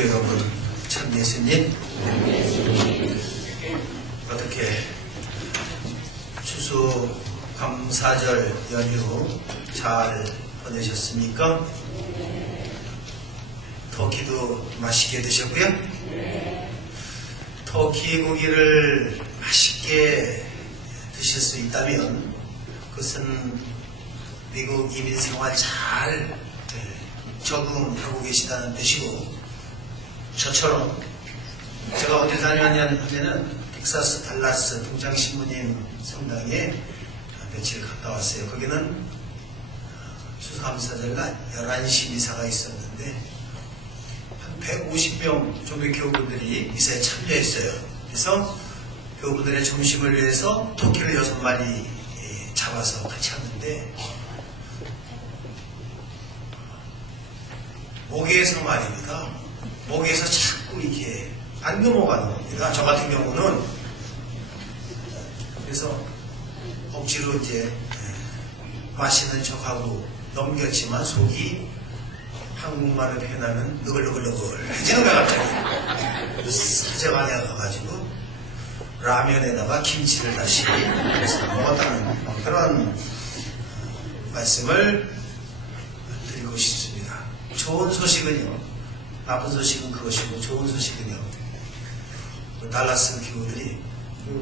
교회 여러분, 참 예수님, 어떻게 추수 감사절 연휴 잘 보내셨습니까? 터키도 맛있게 드셨고요. 터키 고기를 맛있게 드실 수 있다면 그것은 미국 이민 생활 잘 적응하고 계시다는 뜻이고, 저처럼 제가 어딜 다녀왔냐면은 텍사스 달라스 동장신부님 성당에 며칠 갔다 왔어요. 거기는 추수감사절날 11시 미사가 있었는데 한 150명 정도의 교우분들이 미사에 참여했어요. 그래서 교우분들의 점심을 위해서 토끼를 6마리 잡아서 같이 왔는데, 목에서 말입니다. 목에서 자꾸 이렇게 안 넘어가는 겁니다. 저 같은 경우는. 그래서 억지로 이제 맛있는 척하고 넘겼지만 속이 한국말을 표현하면 느글느글느글해지는 거야 갑자기. 사제관에 가가지고 라면에다가 김치를 다시 먹었다는 그런 말씀을 드리고 싶습니다. 좋은 소식은요, 나쁜 소식은 그것이고, 좋은 소식은요, 달라스 교우들이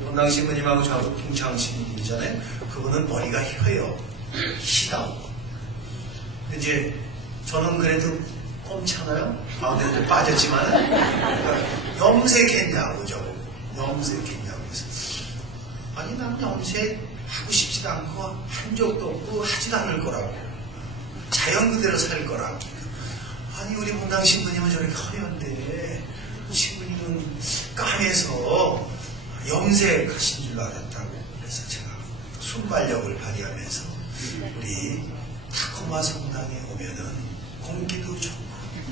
본당 신부님하고 저하고 동창 신부님이잖아요. 그분은 머리가 혀요. 희다고. 근데 이제 저는 그래도 꼼찮아요. 가운데도 빠졌지만 염색했냐고 저보고. 염색했냐고 해서, 아니 나는 염색하고 싶지도 않고 한 적도 없고 하지도 않을 거라고. 자연 그대로 살 거라고. 아니 우리 본당 신부님은 저렇게 허연데 신부님은 까매서 염색하신 줄 알았다고. 그래서 제가 순발력을 발휘하면서 우리 타코마 성당에 오면은 공기도 좋고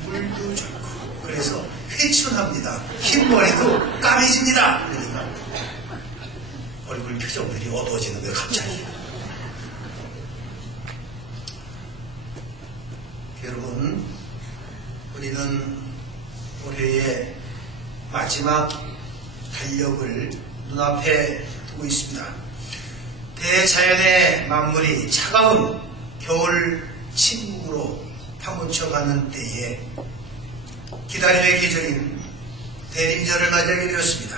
물도 좋고 그래서 회춘합니다. 흰머리도 까매집니다. 그러니까 얼굴 표정들이 어두워지는 거예요 갑자기. 여러분, 우리는 올해의 마지막 달력을 눈앞에 두고 있습니다. 대자연의 만물이 차가운 겨울 침묵으로 파묻혀가는 때에 기다림의 계절인 대림절을 맞이하게 되었습니다.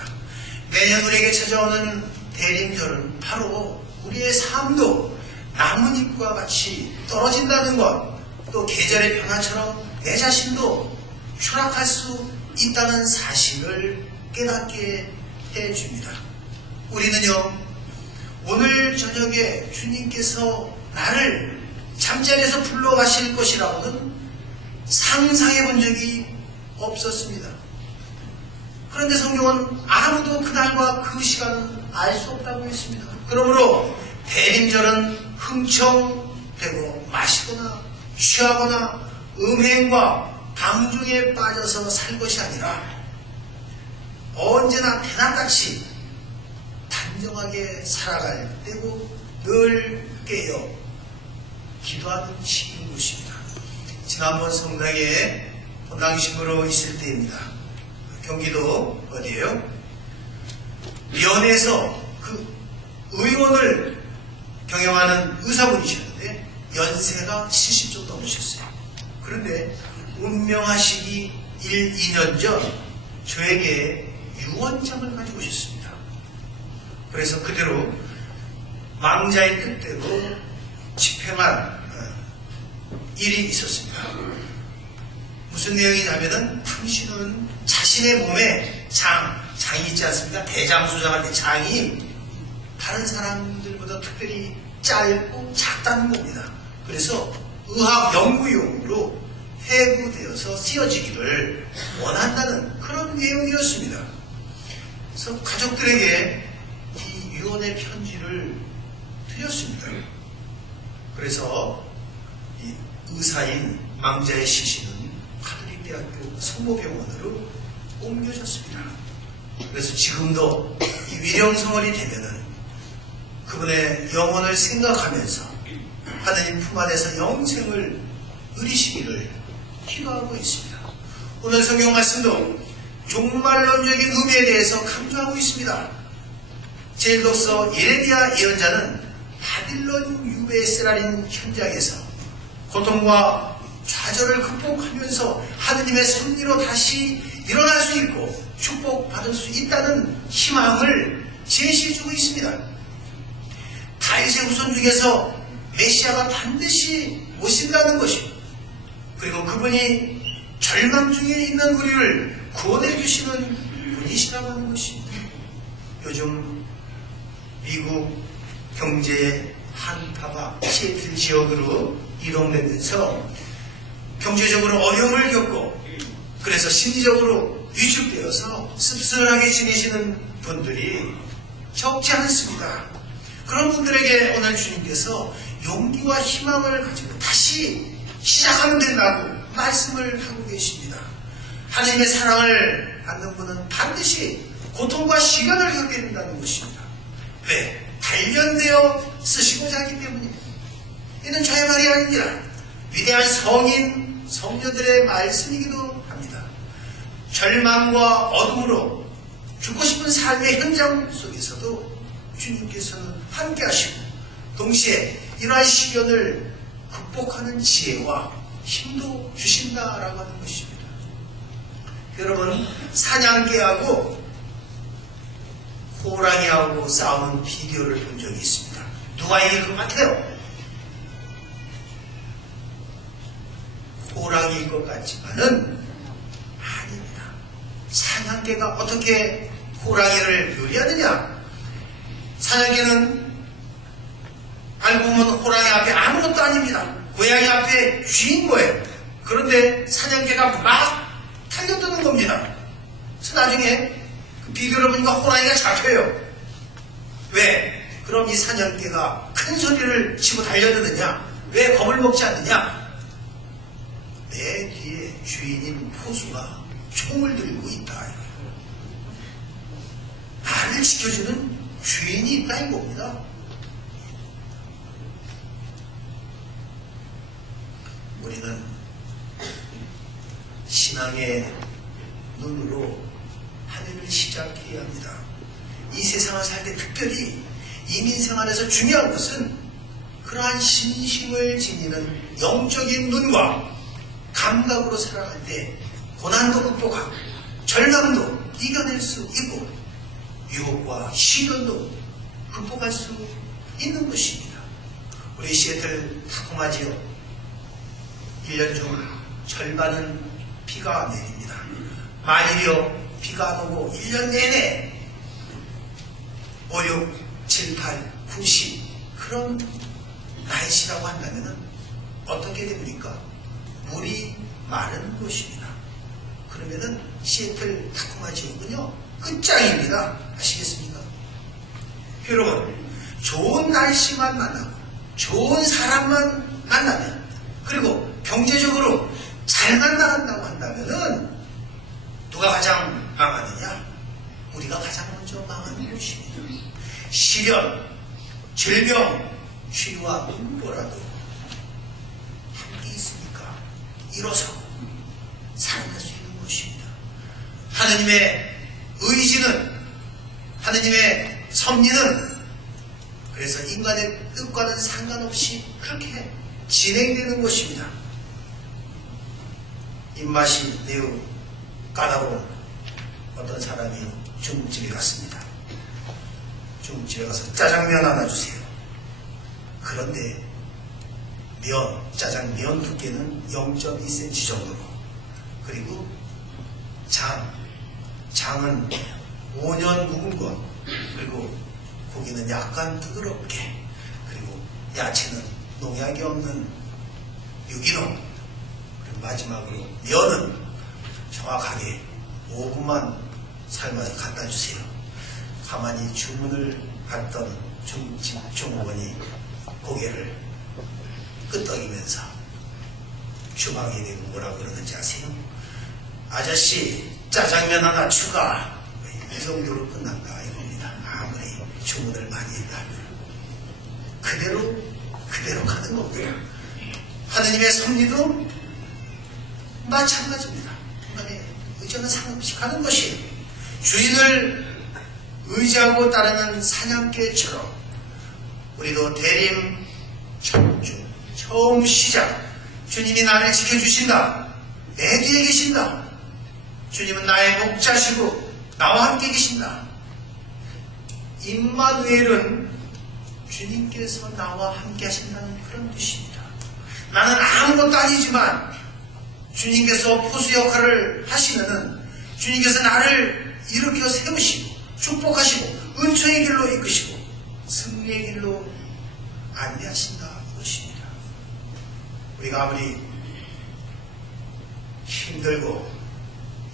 매년 우리에게 찾아오는 대림절은 바로 우리의 삶도 나뭇잎과 같이 떨어진다는 것, 또 계절의 변화처럼 내 자신도 추락할 수 있다는 사실을 깨닫게 해줍니다. 우리는요, 오늘 저녁에 주님께서 나를 잠자리에서 불러가실 것이라고는 상상해 본 적이 없었습니다. 그런데 성경은 아무도 그날과 그 시간은 알 수 없다고 했습니다. 그러므로 대림절은 흥청되고 마시거나 취하거나 음행과 방종에 빠져서 살 것이 아니라 언제나 대낮같이 단정하게 살아갈 때고 늘 깨어 기도하는 시기인 것입니다. 지난번 성당에 본당심으로 있을 때입니다. 경기도 어디예요? 면에서 그 의원을 경영하는 의사분이셨는데 연세가 70 정도 넘으셨어요. 그런데 운명하시기 1, 2년 전 저에게 유언장을 가지고 오셨습니다. 그래서 그대로 망자의 뜻대로 집행한 일이 있었습니다. 무슨 내용이냐면은 당신은 자신의 몸에 장이 있지 않습니까? 대장수장할 때 장이 다른 사람들보다 특별히 짧고 작다는 겁니다. 그래서 의학 연구용으로 해부되어서 쓰여지기를 원한다는 그런 내용이었습니다. 그래서 가족들에게 이 유언의 편지를 드렸습니다. 그래서 이 의사인 망자의 시신은 카톨릭대학교 성모병원으로 옮겨졌습니다. 그래서 지금도 이 위령성월이 되면은 그분의 영혼을 생각하면서 하나님 품 안에서 영생을 누리시기를 기도하고 있습니다. 오늘 성경 말씀도 종말론적인 의미에 대해서 강조하고 있습니다. 제일독서 예레미야 예언자는 바빌론 유베스라는 현장에서 고통과 좌절을 극복하면서 하느님의 섭리로 다시 일어날 수 있고 축복받을 수 있다는 희망을 제시해주고 있습니다. 다윗의 후손 중에서 메시아가 반드시 오신다는 것이, 그리고 그분이 절망 중에 있는 우리를 구원해 주시는 분이시라고 하는 것입니다. 요즘 미국 경제의 한파가 시애틀 지역으로 이동되면서 경제적으로 어려움을 겪고, 그래서 심리적으로 위축되어서 씁쓸하게 지내시는 분들이 적지 않습니다. 그런 분들에게 오늘 주님께서 용기와 희망을 가지고 다시 시작하면 된다고 말씀을 하고 계십니다. 하나님의 사랑을 받는 분은 반드시 고통과 시련을 겪게 된다는 것입니다. 왜? 단련되어 쓰시고자 하기 때문입니다. 이는 저의 말이 아닙니다. 위대한 성인, 성녀들의 말씀이기도 합니다. 절망과 어둠으로 죽고 싶은 삶의 현장 속에서도 주님께서는 함께 하시고, 동시에 이러한 시련을 극복하는 지혜와 힘도 주신다라고 하는 것입니다. 여러분, 사냥개하고 호랑이하고 싸우는 비디오를 본 적이 있습니다. 누가 이길 것 같아요? 호랑이일 것 같지만은 아닙니다. 사냥개가 어떻게 호랑이를 요리하느냐? 사냥개는 알고 보면 호랑이 앞에 아무것도 아닙니다. 고양이 앞에 쥐인 거예요. 그런데 사냥개가 막 달려드는 겁니다. 그래서 나중에 그 비디오를 보니까 호랑이가 잡혀요. 왜? 그럼 이 사냥개가 큰 소리를 치고 달려드느냐? 왜 겁을 먹지 않느냐? 내 뒤에 주인인 포수가 총을 들고 있다. 나를 지켜주는 주인이 있다 이겁니다. 우리는 신앙의 눈으로 하늘을 시작해야 합니다. 이 세상을 살 때 특별히 이민생활에서 중요한 것은 그러한 신심을 지니는 영적인 눈과 감각으로 살아갈 때 고난도 극복하고 절망도 이겨낼 수 있고 유혹과 시련도 극복할 수 있는 것입니다. 우리 시애틀 타코마 지역 1년 중 절반은 비가 내립니다. 만일이요 비가 안 오고 1년 내내 5, 6, 7, 8, 9, 10 그런 날씨라고 한다면 어떻게 됩니까? 물이 마른 곳입니다. 그러면은 시애틀 타코마 지역은요 끝장입니다. 아시겠습니까? 여러분, 좋은 날씨만 만나고 좋은 사람만 만나면, 그리고 경제적으로 잘만 나간다고 한다면은 누가 가장 망하느냐? 우리가 가장 먼저 망하는 것입니다. 시련, 질병, 쉬와 눈보라도 함께 있으니까 일어서고 살아갈 수 있는 것입니다. 하느님의 의지는, 하느님의 섭리는 그래서 인간의 뜻과는 상관없이 그렇게 진행되는 것입니다. 입맛이 매우 까다로운 어떤 사람이 중국집에 갔습니다. 중국집에 가서 짜장면 하나 주세요. 그런데 짜장면 두께는 0.2cm 정도로, 그리고 장은 5년 묵은 것, 그리고 고기는 약간 부드럽게, 그리고 야채는 농약이 없는 유기농, 그리고 마지막으로 면은 정확하게 5분만 삶아서 갖다 주세요. 가만히 주문을 받던 중국집 종업원이 고개를 끄덕이면서 주방에 대고 뭐라고 그러는지 아세요? 아저씨, 짜장면 하나 추가. 이 정도로 끝난다 이겁니다. 아무리 주문을 많이 했다. 그대로 가는 겁니다. 하느님의 섭리도 마찬가지입니다. 판단에 의지하는 상관없이 가는 것이 주인을 의지하고 따르는 사냥개처럼 우리도 대림 첫주 처음 시작 주님이 나를 지켜주신다. 내 뒤에 계신다. 주님은 나의 목자시고 나와 함께 계신다. 임마누엘은 주님께서 나와 함께 하신다는 그런 뜻입니다. 나는 아무것도 아니지만 주님께서 포수 역할을 하시면은 주님께서 나를 일으켜 세우시고 축복하시고 은총의 길로 이끄시고 승리의 길로 안내하신다 이것입니다. 우리가 아무리 힘들고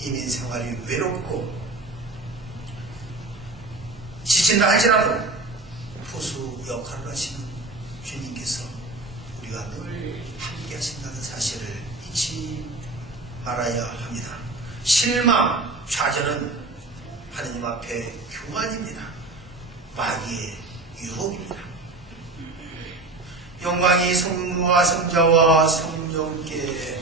이민 생활이 외롭고 지친다 할지라도 포수 역할을 하시는 주님께서 우리가 늘 함께 하신다는 사실을 잊지 말아야 합니다. 실망, 좌절은 하느님 앞에 교만입니다. 마귀의 유혹입니다. 영광이 성부와 성자와 성령께